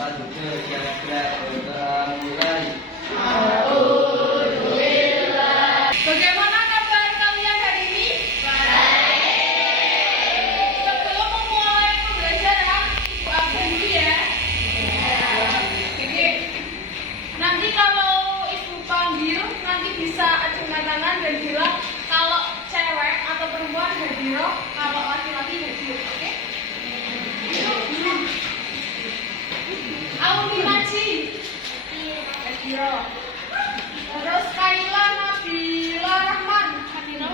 Siapa juga kira-kira mulai? Bagaimana kabar kalian hari ini? Baik. Sebelum memulai pembelajaran, Ibu absen dulu ya. Oke. Nanti kalau Ibu panggil, nanti bisa acungkan tangan dan bilang kalau cewek atau perempuan hadiro, kalau laki-laki hadir. Oke? Aumi Maji hadiro. Terus Kaila Nabila Rahman hadiro.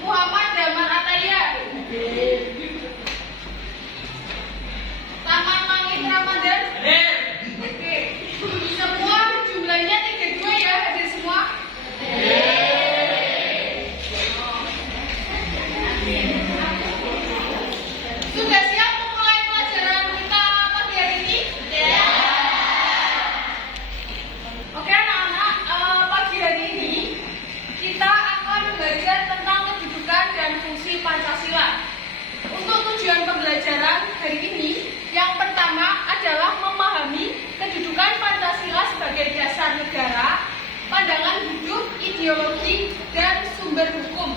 Muhammad Damar Ataya. Taman Mangin Ramadan. Oke. Semua jumlahnya 32 ya, hadir semua? Sudah siap memulai pelajaran kita pagi hari ini? Oke anak-anak, pagi hari ini kita akan belajar tentang kedudukan dan fungsi Pancasila. Untuk tujuan pembelajaran hari ini, yang pertama adalah memahami kedudukan Pancasila sebagai dasar negara, pandangan hidup, ideologi, dan sumber hukum.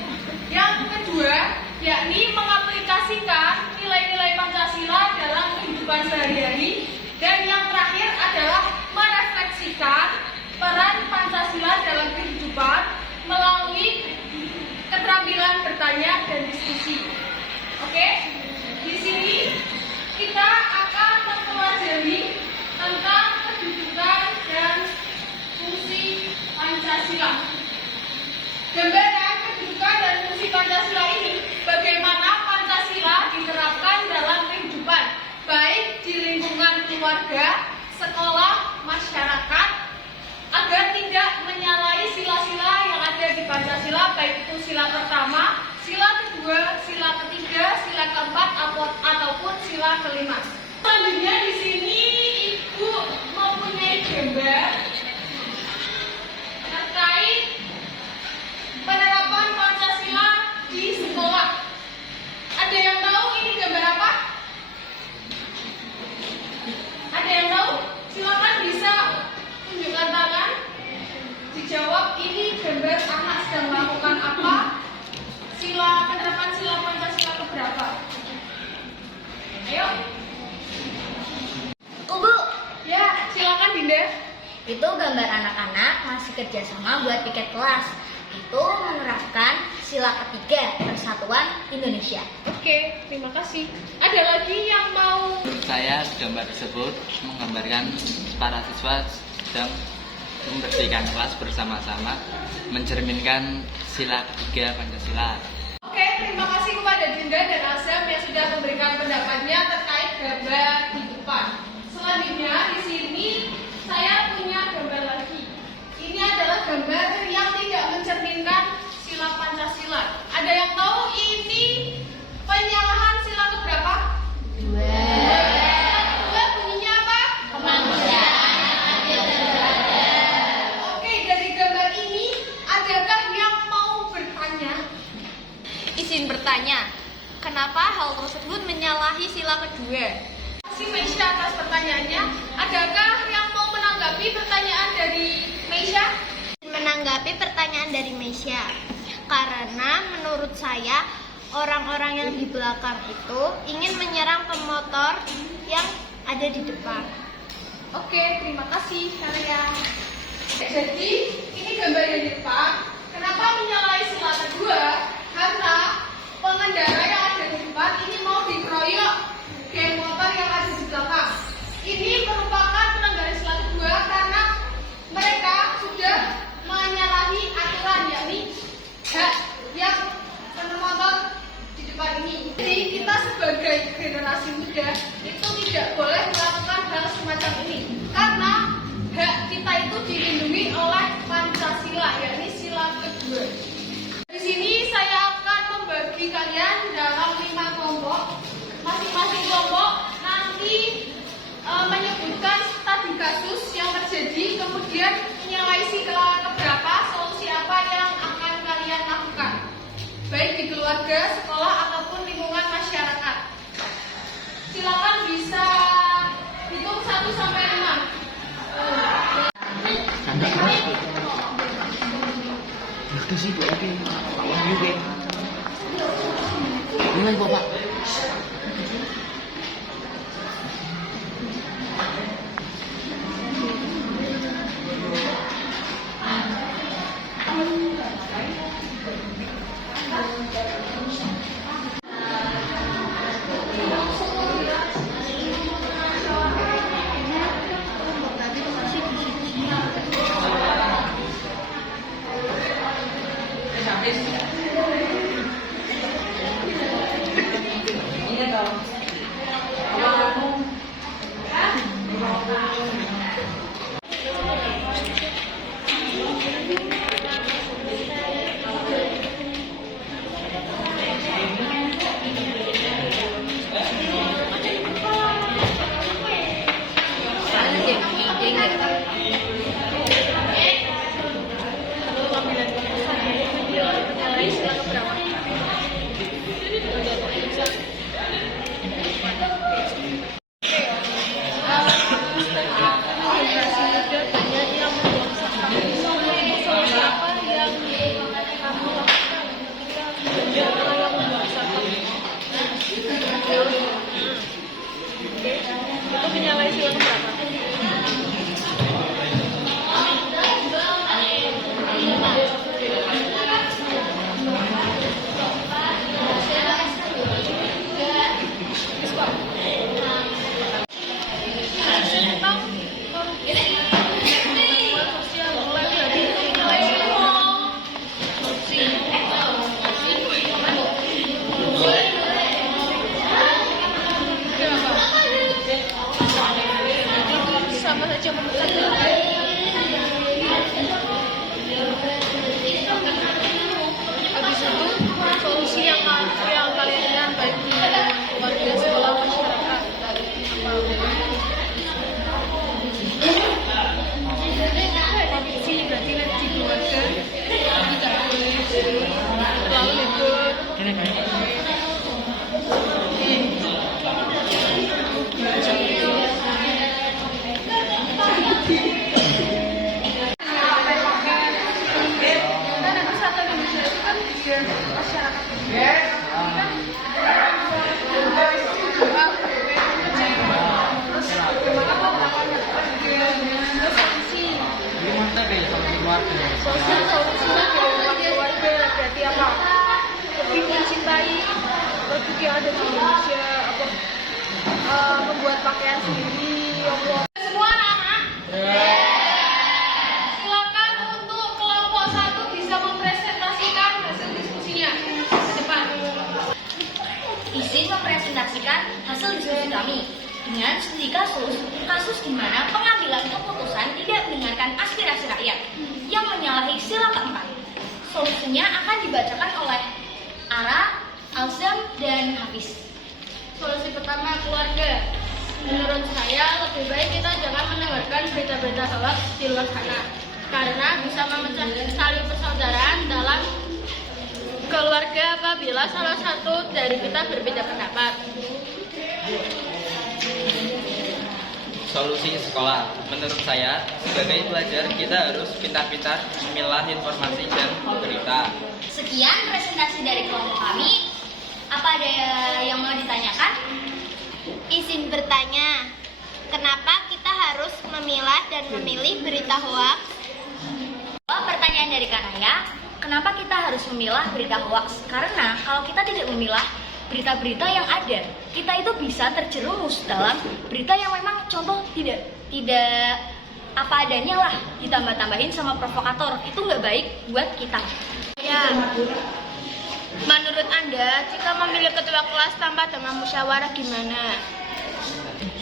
Yang kedua, yakni mengaplikasikan nilai-nilai Pancasila dalam kehidupan sehari-hari. Dan yang terakhir adalah merefleksikan peran Pancasila dalam kehidupan melalui keterampilan bertanya dan diskusi. Oke, di sini kita akan mempelajari tentang kedudukan dan fungsi Pancasila. Gambaran kedudukan dan fungsi Pancasila ini, bagaimana Pancasila diterapkan dalam kehidupan, baik di lingkungan keluarga, sekolah, masyarakat, agar tidak menyalahi sila-sila yang ada di Pancasila, baik itu sila pertama, sila kedua, sila ketiga, sila keempat, ataupun sila kelima. Selanjutnya di sini Ibu mempunyai gambar terkait penerapan Pancasila di sekolah. Ada yang tahu ini gambar apa? Ada yang tahu? Silakan bisa tunjukkan tangan. Dijawab ini gambar anak sedang melakukan apa? Penerapan sila Pancasila keberapa? Ayo. Bu, Ya, silakan Dinda. itu gambar anak-anak masih kerjasama buat piket kelas. Itu menerapkan sila ketiga Persatuan Indonesia. Oke, terima kasih. Ada lagi yang mau? Menurut saya gambar tersebut menggambarkan para siswa sedang membersihkan kelas bersama-sama, mencerminkan sila ketiga Pancasila. Oke, terima kasih kepada Dinda dan Azam yang sudah memberikan pendapatnya terkait gambar di depan. Selanjutnya di sini saya punya gambar lagi. Ini adalah gambar yang tidak mencerminkan sila Pancasila. Ada yang tahu ini penyalahan sila keberapa? Dua bunyinya apa? Oke, dari gambar ini adakah yang mau bertanya? Izin bertanya, kenapa hal tersebut menyalahi sila kedua? Si Meisha atas pertanyaannya. Adakah yang mau menanggapi pertanyaan dari Meisha? Menanggapi pertanyaan dari Meisha, karena menurut saya orang-orang yang di belakang itu ingin menyerang pemotor yang ada di depan. Oke, terima kasih kalian. Jadi, ini gambar yang di depan. Kenapa menyalahi sila kedua? Karena pengendara yang ada di depan ini mau dikeroyok geng motor yang ada di belakang. Ini merupakan pelanggaran sila kedua karena mereka sudah menyalahi aturan, yakni hak yang pemotor di depan ini. Jadi kita sebagai generasi muda itu tidak boleh melakukan hal semacam ini karena hak kita itu dilindungi oleh Pancasila. sih Bu Evi, Pak Wahyu ke. Mulai Bapak. Itu menyalahi sila keberapa? Sama saja merusak. Habis itu solusi yang kalian lihat baik di keluarga, sekolah, masyarakat. Korupsi berarti di keluarga tidak boleh terlalu libur. Solusinya keluarga berarti apa? Lebih mencintai produk yang ada di Indonesia, apa membuat pakaian sendiri, apa. Semua anak-anak. Silakan untuk kelompok 1 bisa mempresentasikan hasil diskusinya ke depan. Izin mempresentasikan hasil diskusi kami dengan studi kasus di mana pengambilan keputusan tidak mendengarkan aspirasi rakyat yang menyalahi sila keempat. Solusinya akan dibacakan oleh Ara, Alzam, dan Hafiz. Solusi pertama, keluarga. Menurut saya lebih baik kita jangan mendengarkan berita-berita hoax di luar sana karena bisa memecah tali persaudaraan dalam keluarga apabila salah satu dari kita berbeda pendapat. Solusi sekolah. Menurut saya, sebagai pelajar kita harus pintar-pintar memilah informasi dan berita. Sekian presentasi dari kelompok kami. Apa ada yang mau ditanyakan? Izin bertanya, kenapa kita harus memilah dan memilih berita hoaks? Pertanyaan dari Kak Raya, kenapa kita harus memilah berita hoaks? Karena kalau kita tidak memilah berita-berita yang ada, kita itu bisa terjerumus dalam berita yang memang contoh tidak apa adanya lah, ditambah-tambahin sama provokator. Itu nggak baik buat kita. Ya. Menurut Anda, jika memilih ketua kelas tanpa dengan musyawarah gimana?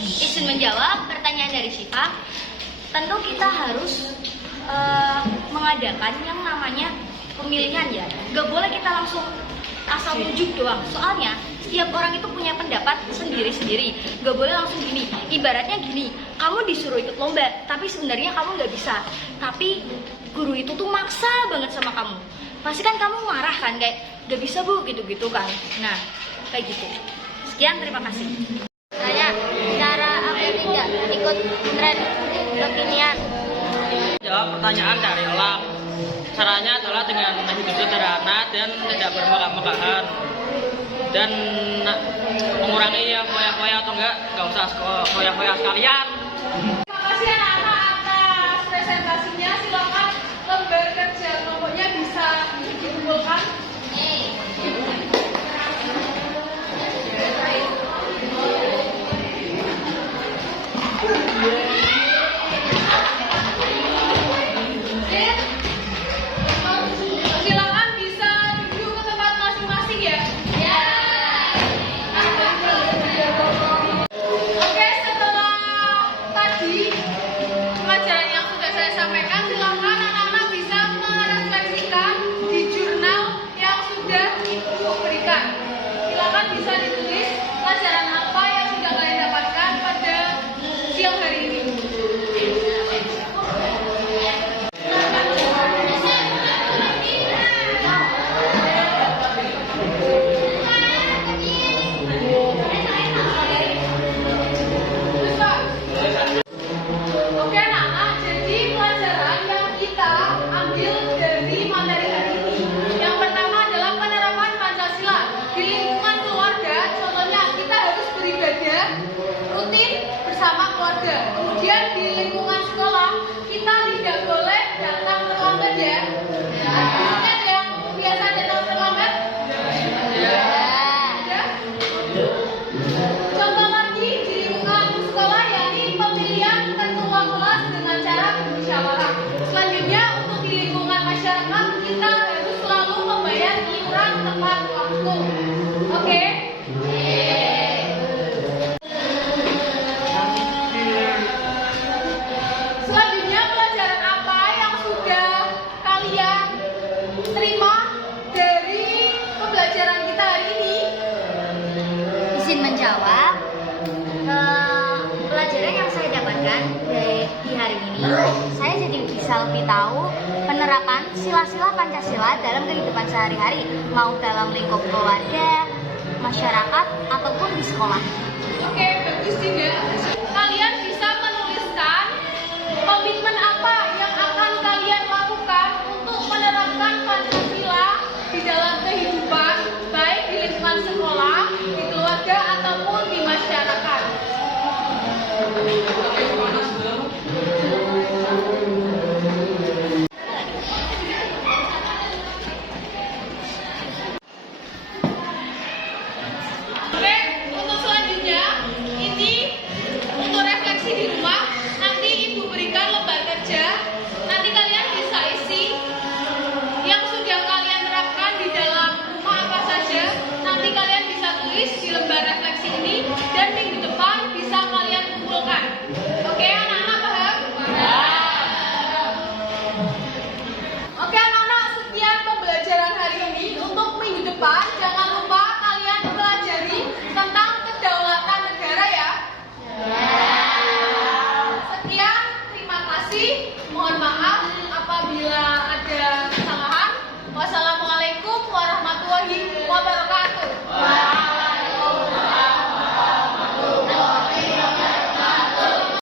Izin menjawab pertanyaan dari Syifa. Tentu kita harus mengadakan yang namanya pemilihan ya. Gak boleh kita langsung asal ujuk doang. Soalnya setiap orang itu punya pendapat sendiri-sendiri. Gak boleh langsung gini. Ibaratnya gini, kamu disuruh ikut lomba, tapi sebenarnya kamu gak bisa. Tapi guru itu tuh maksa banget sama kamu. Pasti kan kamu marah kan, kayak gak bisa bu, gitu-gitu kan. Nah, kayak gitu. Sekian, terima kasih. Saya, cara aku tidak ikut tren kekinian. Jawab pertanyaan dari Olam. Caranya adalah dengan hidup sederhana dan tidak bermegah-megahan, dan mengurangi yang foya-foya atau nggak usah foya-foya sekalian. Terima kasih anak-anak atas presentasinya. Silakan lembar kerja kelompoknya bisa dikumpulkan. Silakan bisa duduk ke tempat masing-masing ya. Oke, setelah tadi pelajaran yang sudah saya sampaikan, silakan anak-anak bisa merefleksikan di jurnal yang sudah Ibu berikan. Silakan bisa ditulis pelajaran apa yang sudah kalian dapatkan pada siang hari ini. Oke anak-anak, jadi pelajaran yang kita ambil dari materi hari ini, yang pertama adalah penerapan Pancasila di lingkungan keluarga. Contohnya kita harus beribadah rutin bersama keluarga. Kemudian di lingkungan sekolah kita tidak boleh datang terlambat ya. Ada yang biasa datang terlambat? Ada? Contoh lagi di lingkungan sekolah yakni pemilihan ketua kelas dengan cara bermusyawarah. Selanjutnya untuk di lingkungan masyarakat kita harus selalu membayar iuran tepat waktu. Oke? Selanjutnya pelajaran apa yang sudah kalian terima dari pembelajaran kita hari ini? Izin menjawab, pelajaran yang saya dapatkan di hari ini, saya jadi bisa lebih tahu penerapan sila-sila Pancasila dalam kehidupan sehari-hari, mau dalam lingkup keluarga, masyarakat, ataupun di sekolah. Oke, bagus Dinda. Kalian bisa menuliskan komitmen apa yang akan kalian lakukan untuk menerapkan Pancasila di dalam kehidupan, baik di lingkungan sekolah, di keluarga, ataupun di masyarakat. Oke, untuk selanjutnya, ini untuk refleksi di rumah, nanti Ibu berikan lembar kerja, nanti kalian bisa isi yang sudah kalian terapkan di dalam rumah apa saja, nanti kalian bisa tulis di lembar refleksi ini, dan minggu depan bisa kalian kumpulkan. Oke, anak-anak paham? Oke anak-anak, sekian pembelajaran hari ini. Untuk minggu depan, jangan